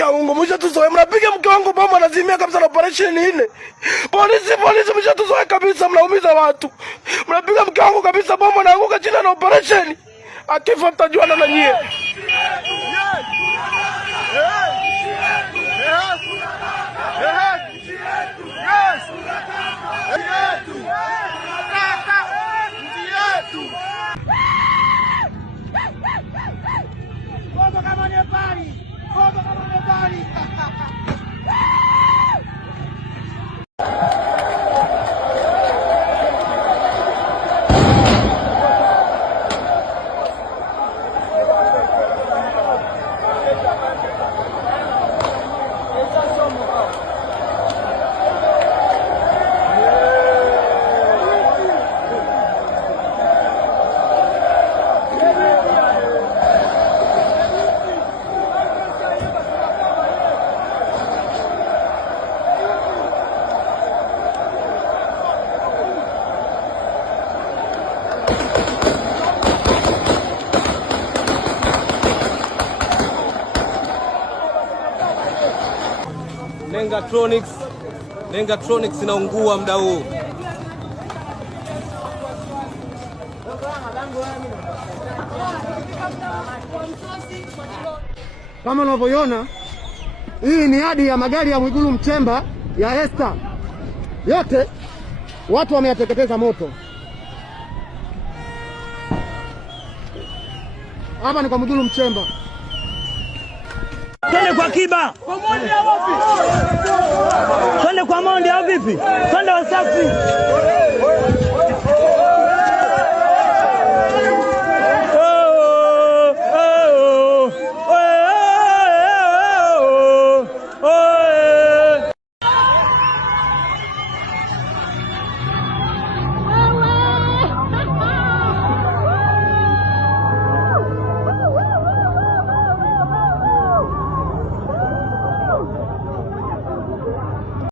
haki ya Mungu mshatuzoe. Mnapiga mke wangu bomu anazimia kabisa na operation ile. Polisi mshatuzoe kabisa, mnaumiza watu. Mnapiga mke wangu kabisa bomu anaanguka chini na operation. Akifa mtajuana na nyie. Nengatronics inaungua muda huu. Kama unavyoona, hii ni hadi ya magari ya Mwigulu Nchemba ya Esther. Yote watu wameyateketeza moto. Hapa ni kwa Mwigulu Nchemba. Twende kwa Kiba. Twende kwa Mondi au vipi? Twende Wasafi.